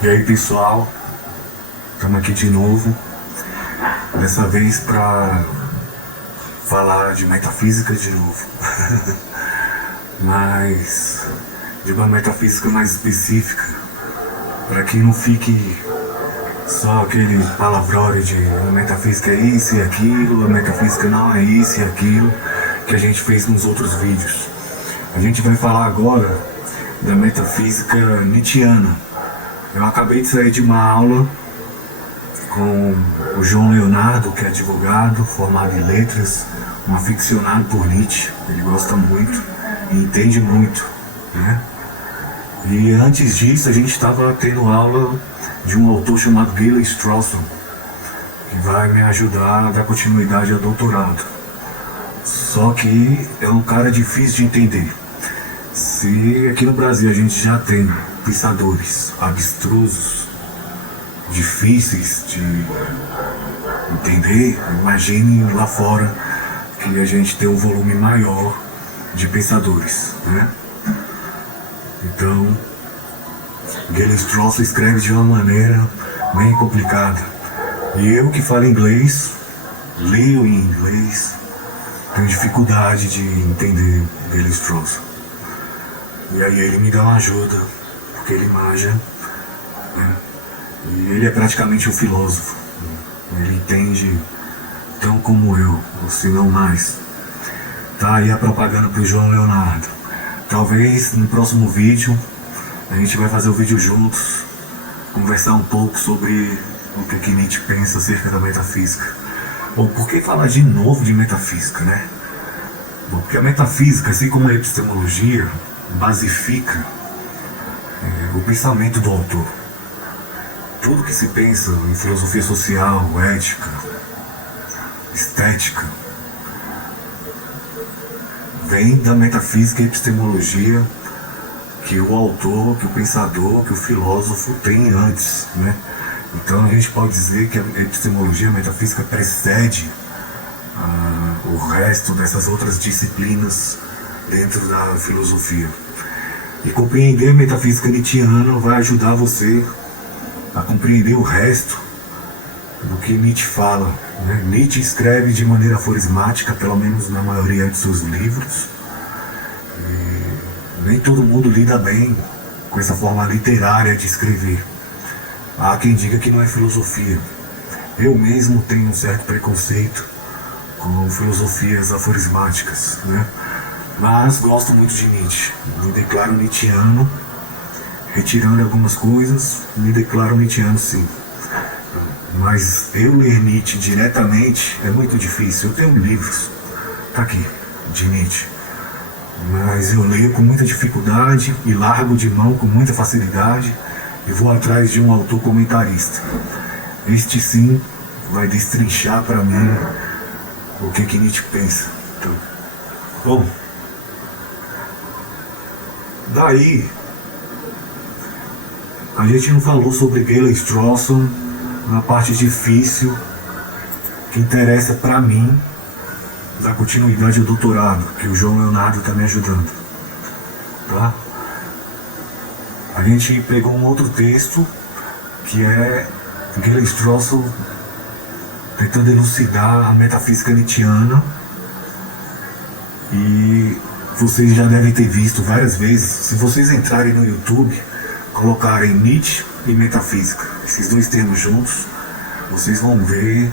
E aí pessoal, estamos aqui de novo, dessa vez para falar de metafísica de novo, mas de uma metafísica mais específica, para que não fique só aquele palavrório de a metafísica é isso e aquilo, a metafísica não é isso e aquilo, que a gente fez nos outros vídeos. A gente vai falar agora da metafísica nietzschiana. Eu acabei de sair de uma aula com o João Leonardo, que é advogado, formado em letras, um aficionado por Nietzsche. Ele gosta muito e entende muito, né? E antes disso a gente estava tendo aula de um autor chamado Galen Strawson, que vai me ajudar a dar continuidade ao doutorado. Só que é um cara difícil de entender. Se aqui no Brasil a gente já tem pensadores abstrusos, difíceis de entender, imagine lá fora que a gente tem um volume maior de pensadores, né? Então, Galen Strawson escreve de uma maneira bem complicada. E eu que falo inglês, leio em inglês, tenho dificuldade de entender Galen Strawson. E aí ele me dá uma ajuda, porque ele manja, né? E ele é praticamente um filósofo. Ele entende tão como eu, ou se não mais. Tá aí a propaganda pro João Leonardo. Talvez no próximo vídeo a gente vai fazer o vídeo juntos, conversar um pouco sobre o que Nietzsche pensa acerca da metafísica. Ou por que falar de novo de metafísica, né? Bom, porque a metafísica, assim como a epistemologia, basifica o pensamento do autor. Tudo que se pensa em filosofia social, ética, estética, vem da metafísica e epistemologia que o autor, que o pensador, que o filósofo tem antes, né? Então a gente pode dizer que a epistemologia, a metafísica precede o resto dessas outras disciplinas dentro da filosofia. E compreender a metafísica nietzschiana vai ajudar você a compreender o resto do que Nietzsche fala, né? Nietzsche escreve de maneira aforismática, pelo menos na maioria de seus livros, e nem todo mundo lida bem com essa forma literária de escrever. Há quem diga que não é filosofia. Eu mesmo tenho um certo preconceito com filosofias aforismáticas, né? Mas gosto muito de Nietzsche, me declaro nietzschiano, retirando algumas coisas, me declaro nietzschiano sim. Mas eu ler Nietzsche diretamente é muito difícil. Eu tenho livros, tá aqui, de Nietzsche, mas eu leio com muita dificuldade e largo de mão com muita facilidade e vou atrás de um autor comentarista. Este sim vai destrinchar para mim o que Nietzsche pensa. Então, bom, daí a gente não falou sobre Galen Strawson na parte difícil que interessa para mim da continuidade do doutorado, que o João Leonardo está me ajudando, tá? A gente pegou um outro texto que é Galen Strawson tentando elucidar a metafísica nietzschiana, e vocês já devem ter visto várias vezes. Se vocês entrarem no YouTube, colocarem Nietzsche e metafísica, esses dois termos juntos, vocês vão ver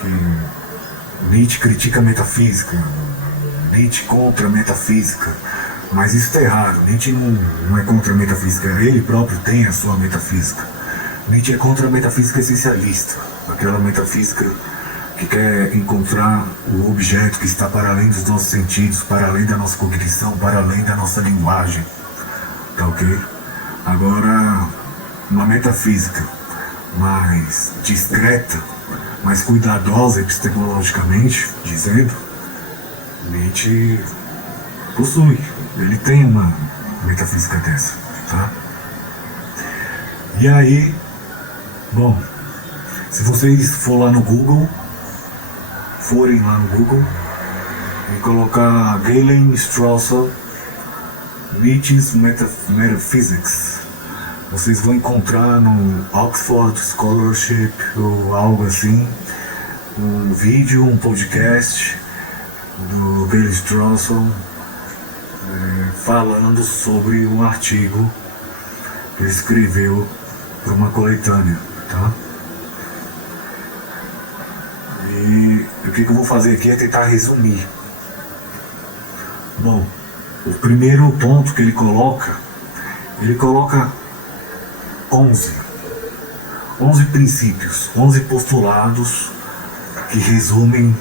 que Nietzsche critica a metafísica, Nietzsche contra a metafísica, mas isso está errado. Nietzsche não é contra a metafísica, ele próprio tem a sua metafísica. Nietzsche é contra a metafísica essencialista, aquela metafísica que quer encontrar o objeto que está para além dos nossos sentidos, para além da nossa cognição, para além da nossa linguagem, tá ok? Agora, uma metafísica mais discreta, mais cuidadosa epistemologicamente, dizendo, Nietzsche possui, ele tem uma metafísica dessa, tá? E aí, bom, se vocês forem lá no Google e colocar Galen Strawson Nietzsche's Metaphysics, Vocês vão encontrar no Oxford Scholarship ou algo assim, um vídeo, um podcast do Gale Strawson falando sobre um artigo que ele escreveu para uma coletânea, tá? E o que eu vou fazer aqui é tentar resumir. Bom, o primeiro ponto que ele coloca 11 princípios, 11 postulados que resumem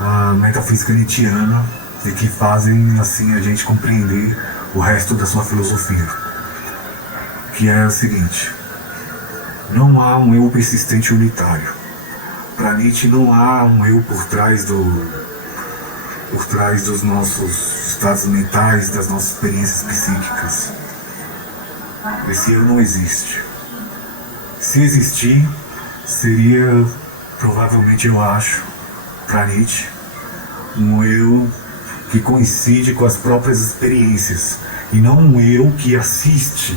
a metafísica nietzschiana e que fazem assim a gente compreender o resto da sua filosofia, que é o seguinte: não há um eu persistente unitário. Para Nietzsche não há um eu por trás dos nossos estados mentais, das nossas experiências psíquicas. Esse eu não existe. Se existir, seria provavelmente, eu acho, para Nietzsche, um eu que coincide com as próprias experiências, e não um eu que assiste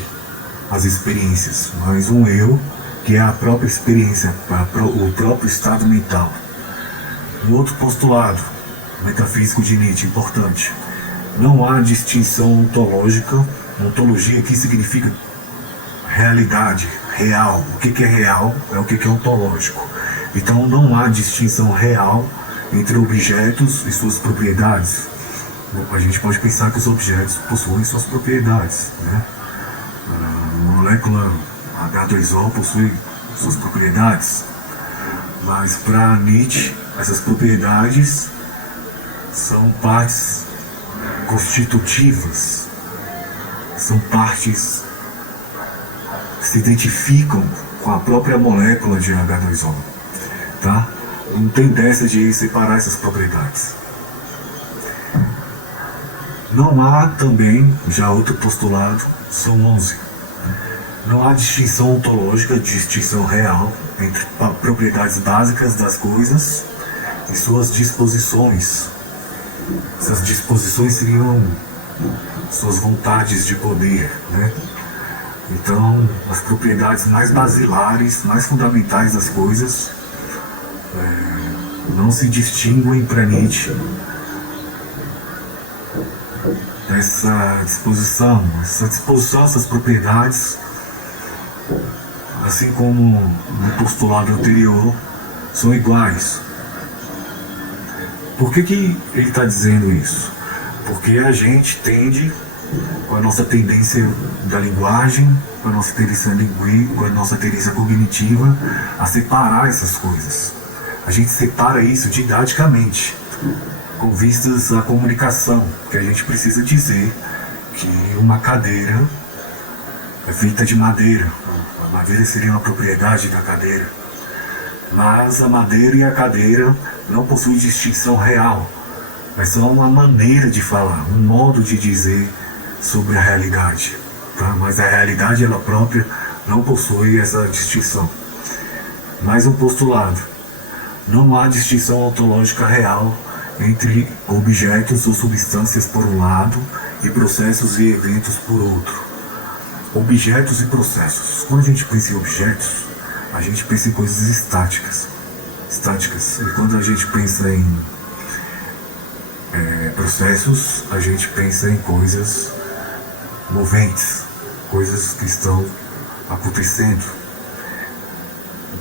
às experiências, mas um eu que é a própria experiência, o próprio estado mental. Um outro postulado metafísico de Nietzsche, importante: não há distinção ontológica. Ontologia aqui significa realidade, real. O que é real é o que é ontológico. Então não há distinção real entre objetos e suas propriedades. A gente pode pensar que os objetos possuem suas propriedades, né? A molécula H2O possui suas propriedades, mas para Nietzsche essas propriedades são partes constitutivas, são partes que se identificam com a própria molécula de H2O, tá? Não tem dessa de separar essas propriedades. Não há também, já outro postulado, são 11. Não há distinção ontológica, distinção real, entre propriedades básicas das coisas e suas disposições. Essas disposições seriam suas vontades de poder, né? Então, as propriedades mais basilares, mais fundamentais das coisas não se distinguem para Nietzsche essas propriedades, assim como no postulado anterior, são iguais. Por que ele está dizendo isso? Porque a gente tende, com a nossa tendência da linguagem, com a nossa tendência linguística, com a nossa tendência cognitiva, a separar essas coisas. A gente separa isso didaticamente, com vistas à comunicação, que a gente precisa dizer que uma cadeira é feita de madeira. A madeira seria uma propriedade da cadeira. Mas a madeira e a cadeira não possuem distinção real, mas são uma maneira de falar, um modo de dizer sobre a realidade, tá? Mas a realidade ela própria não possui essa distinção. Mais um postulado: não há distinção ontológica real entre objetos ou substâncias por um lado e processos e eventos por outro. Objetos e processos. Quando a gente pensa em objetos, a gente pensa em coisas estáticas. E quando a gente pensa em processos, a gente pensa em coisas moventes, coisas que estão acontecendo.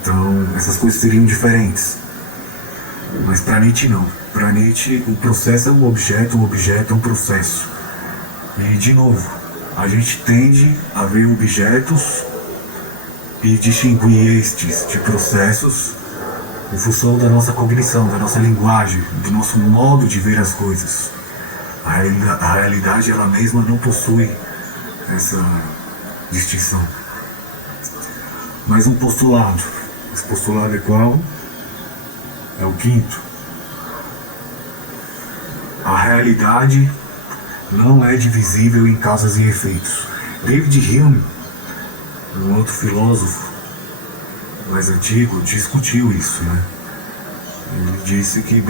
Então, essas coisas seriam diferentes. Mas para Nietzsche não. Para Nietzsche, o processo é um objeto é um processo. E, de novo, a gente tende a ver objetos e distinguir estes de processos em função da nossa cognição, da nossa linguagem, do nosso modo de ver as coisas. A realidade ela mesma não possui essa distinção. Mais um postulado. Esse postulado é qual? É o quinto. A realidade não é divisível em causas e efeitos. David Hume, um outro filósofo mais antigo, discutiu isso, né? Ele disse que,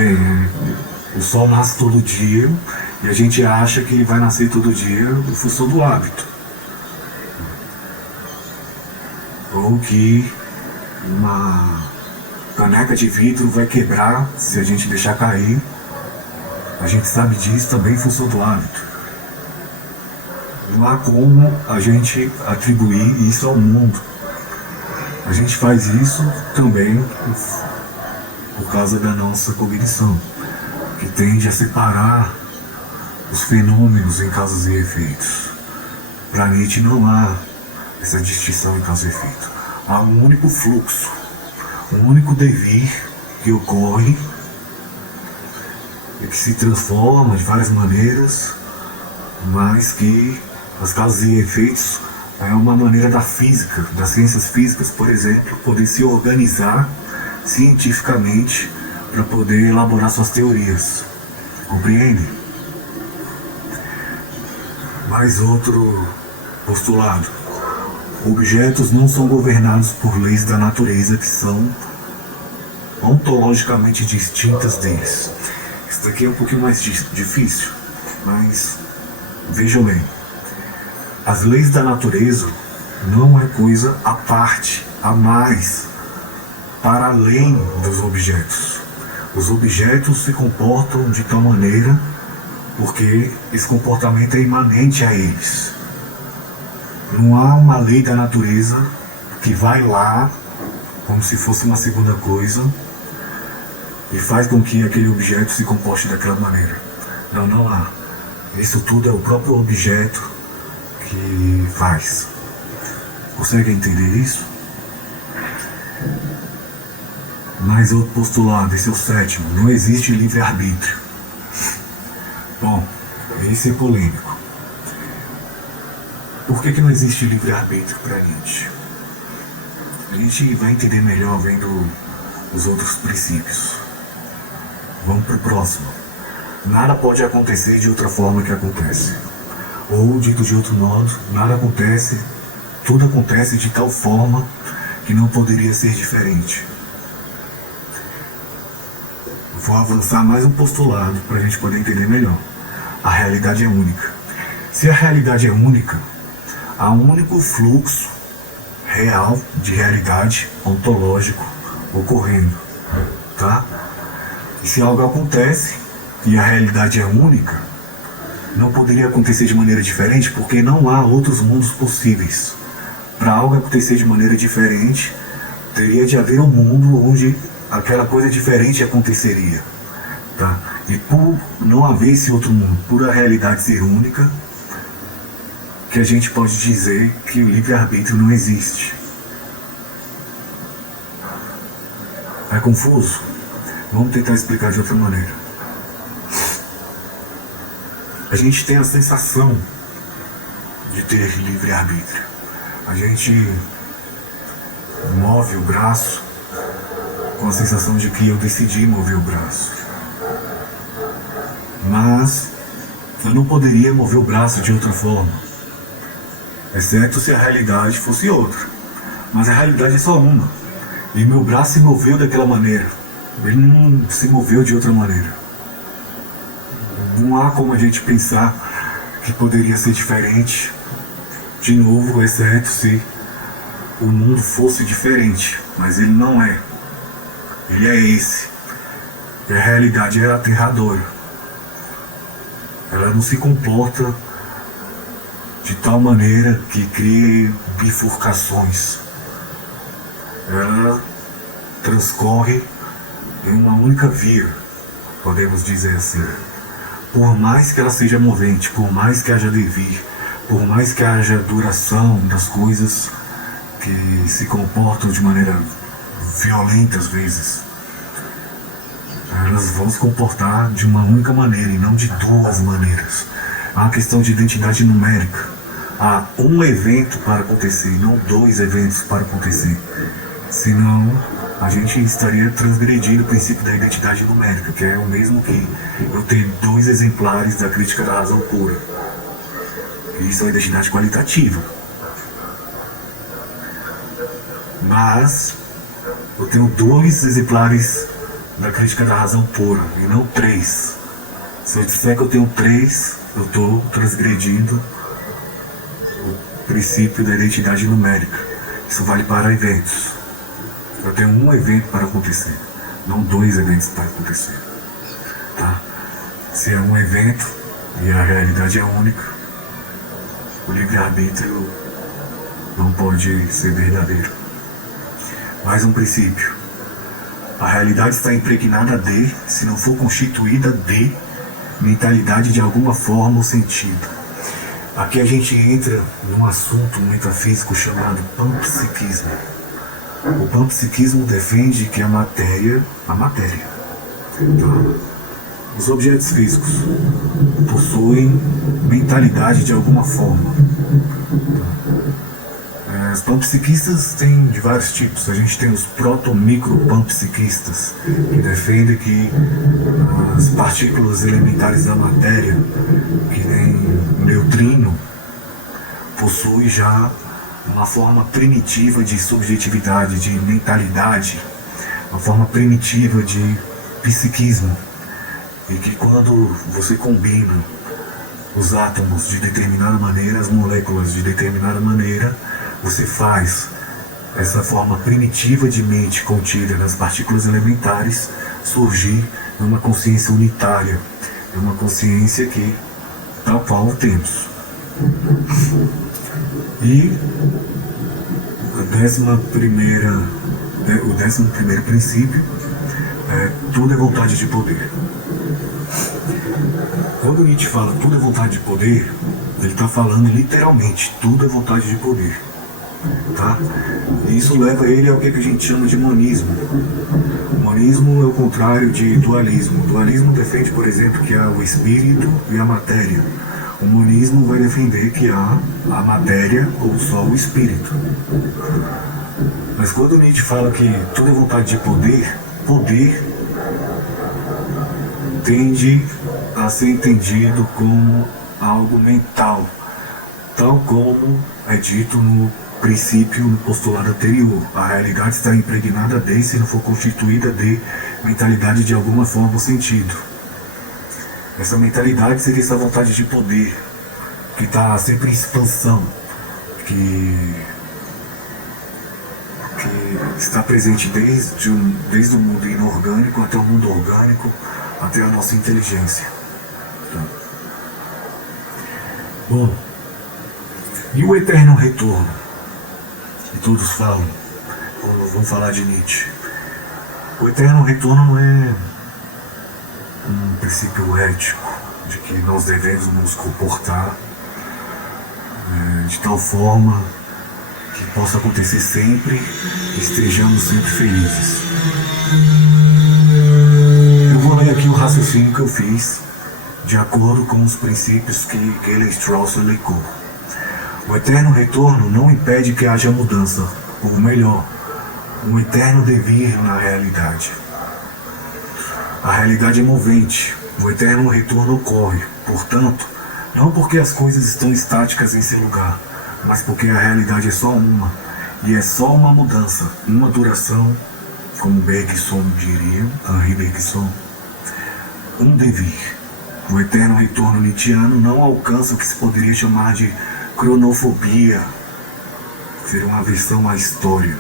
o sol nasce todo dia e a gente acha que vai nascer todo dia em função do hábito. ou que uma caneca de vidro vai quebrar se a gente deixar cair. A gente sabe disso, também em função do hábito. Não há como a gente atribuir isso ao mundo. A gente faz isso também por causa da nossa cognição, que tende a separar os fenômenos em causas e efeitos. Para Nietzsche não há essa distinção em causa e efeito. Há um único fluxo, um único devir que ocorre e que se transforma de várias maneiras, mas que as causas e efeitos é uma maneira da física, das ciências físicas, por exemplo, poder se organizar cientificamente para poder elaborar suas teorias. Compreende? Mais outro postulado. Objetos não são governados por leis da natureza que são ontologicamente distintas deles. Isso daqui é um pouquinho mais difícil, mas vejam bem. As leis da natureza não é coisa à parte, a mais, para além dos objetos. Os objetos se comportam de tal maneira porque esse comportamento é imanente a eles. Não há uma lei da natureza que vai lá, como se fosse uma segunda coisa, e faz com que aquele objeto se comporte daquela maneira. Não, não há. Isso tudo é o próprio objeto que faz. Consegue entender isso? Mais outro postulado, esse é o sétimo. Não existe livre-arbítrio. Bom, esse é polêmico. Por que não existe livre-arbítrio para Nietzsche? A gente vai entender melhor vendo os outros princípios. Vamos para o próximo. Nada pode acontecer de outra forma que acontece. Ou, dito de outro modo, nada acontece, tudo acontece de tal forma que não poderia ser diferente. Vou avançar mais um postulado para a gente poder entender melhor. A realidade é única. Se a realidade é única, há um único fluxo real de realidade ontológico ocorrendo, tá? E se algo acontece e a realidade é única, não poderia acontecer de maneira diferente porque não há outros mundos possíveis. Para algo acontecer de maneira diferente, teria de haver um mundo onde aquela coisa diferente aconteceria, tá? E por não haver esse outro mundo, por a realidade ser única, que a gente pode dizer que o livre-arbítrio não existe. É confuso? Vamos tentar explicar de outra maneira. A gente tem a sensação de ter livre-arbítrio. A gente move o braço com a sensação de que eu decidi mover o braço. Mas eu não poderia mover o braço de outra forma, exceto se a realidade fosse outra. Mas a realidade é só uma. E meu braço se moveu daquela maneira. Ele não se moveu de outra maneira. Não há como a gente pensar que poderia ser diferente, de novo, exceto se o mundo fosse diferente. Mas ele não é. Ele é esse. E a realidade é aterradora. Ela não se comporta de tal maneira que crie bifurcações. Ela transcorre em uma única via, podemos dizer assim. Por mais que ela seja movente, por mais que haja devir, por mais que haja duração das coisas que se comportam de maneira violenta às vezes, elas vão se comportar de uma única maneira e não de duas maneiras. Há uma questão de identidade numérica. Há um evento para acontecer, não dois eventos para acontecer. Senão, a gente estaria transgredindo o princípio da identidade numérica, que é o mesmo que eu ter dois exemplares da crítica da razão pura. Isso é uma identidade qualitativa. Mas eu tenho dois exemplares da crítica da razão pura, e não três. Se eu disser que eu tenho três, eu estou transgredindo o princípio da identidade numérica. Isso vale para eventos. Eu tenho um evento para acontecer, não 2 eventos para acontecer. Tá? Se é um evento e a realidade é única, o livre-arbítrio não pode ser verdadeiro. Mais um princípio. A realidade está impregnada de, se não for constituída de, mentalidade de alguma forma ou sentido. Aqui a gente entra num assunto metafísico chamado panpsiquismo. O panpsiquismo defende que a matéria, tá? Os objetos físicos possuem mentalidade de alguma forma. Os panpsiquistas têm de vários tipos. A gente tem os proto-micro-panpsiquistas, que defendem que as partículas elementares da matéria, que nem o neutrino, possuem já uma forma primitiva de subjetividade, de mentalidade, uma forma primitiva de psiquismo, e que quando você combina os átomos de determinada maneira, as moléculas de determinada maneira, você faz essa forma primitiva de mente contida nas partículas elementares surgir numa consciência unitária, numa consciência que tal qual temos. E o 11º princípio é tudo é vontade de poder. Quando Nietzsche fala tudo é vontade de poder, ele está falando literalmente, tudo é vontade de poder. Tá? E isso leva ele ao que a gente chama de monismo. O monismo é o contrário de dualismo. O dualismo defende, por exemplo, que há o espírito e a matéria. O monismo vai defender que há a matéria ou só o espírito. Mas quando Nietzsche fala que tudo é vontade de poder, poder tende a ser entendido como algo mental, tal como é dito no princípio, no postulado anterior. A realidade está impregnada de, se não for constituída de, mentalidade de alguma forma ou sentido. Essa mentalidade seria essa vontade de poder, que está sempre em expansão, que está presente desde o mundo inorgânico até o mundo orgânico, até a nossa inteligência. Tá? Bom, e o eterno retorno? Que todos falam, vamos falar de Nietzsche. O eterno retorno não é um princípio ético de que nós devemos nos comportar de tal forma que possa acontecer sempre e estejamos sempre felizes. Eu vou ler aqui o raciocínio que eu fiz de acordo com os princípios que Galen-Strauss elencou. O eterno retorno não impede que haja mudança, ou melhor, um eterno devir na realidade. A realidade é movente, o eterno retorno ocorre, portanto, não porque as coisas estão estáticas em seu lugar, mas porque a realidade é só uma, e é só uma mudança, uma duração, como Bergson diria, Henri Bergson, um devir. O eterno retorno nietzschiano não alcança o que se poderia chamar de cronofobia, ser uma aversão à história.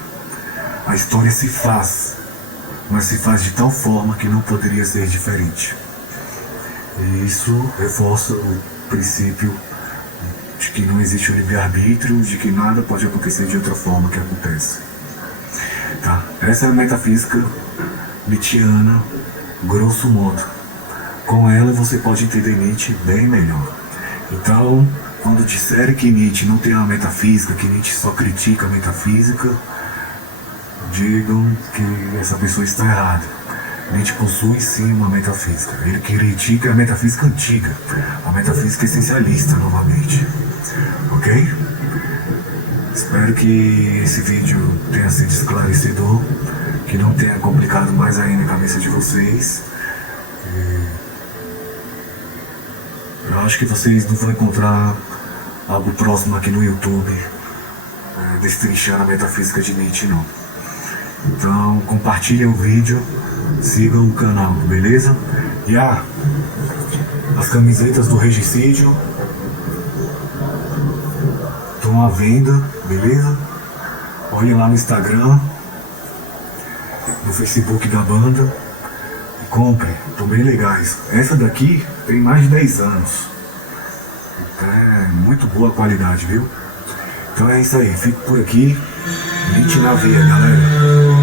A história se faz, mas se faz de tal forma que não poderia ser diferente. E isso reforça o princípio de que não existe o livre-arbítrio, de que nada pode acontecer de outra forma que acontece. Tá? Essa é a metafísica nietzschiana, grosso modo. Com ela você pode entender Nietzsche bem melhor. Então, quando disserem que Nietzsche não tem uma metafísica, que Nietzsche só critica a metafísica, digam que essa pessoa está errada. Nietzsche possui sim uma metafísica. Ele critica a metafísica antiga, a metafísica essencialista novamente. Ok? Espero que esse vídeo tenha sido esclarecedor, que não tenha complicado mais ainda a cabeça de vocês. Eu acho que vocês não vão encontrar algo próximo aqui no YouTube destrinchando a metafísica de Nietzsche, não. Então compartilhem o vídeo, sigam o canal, beleza? E as camisetas do Regicídio estão à venda, beleza? Olhem lá no Instagram, no Facebook da banda e comprem, estão bem legais. Essa daqui tem mais de 10 anos. É muito boa a qualidade, viu? Então é isso aí, fico por aqui. Mente na veia, galera.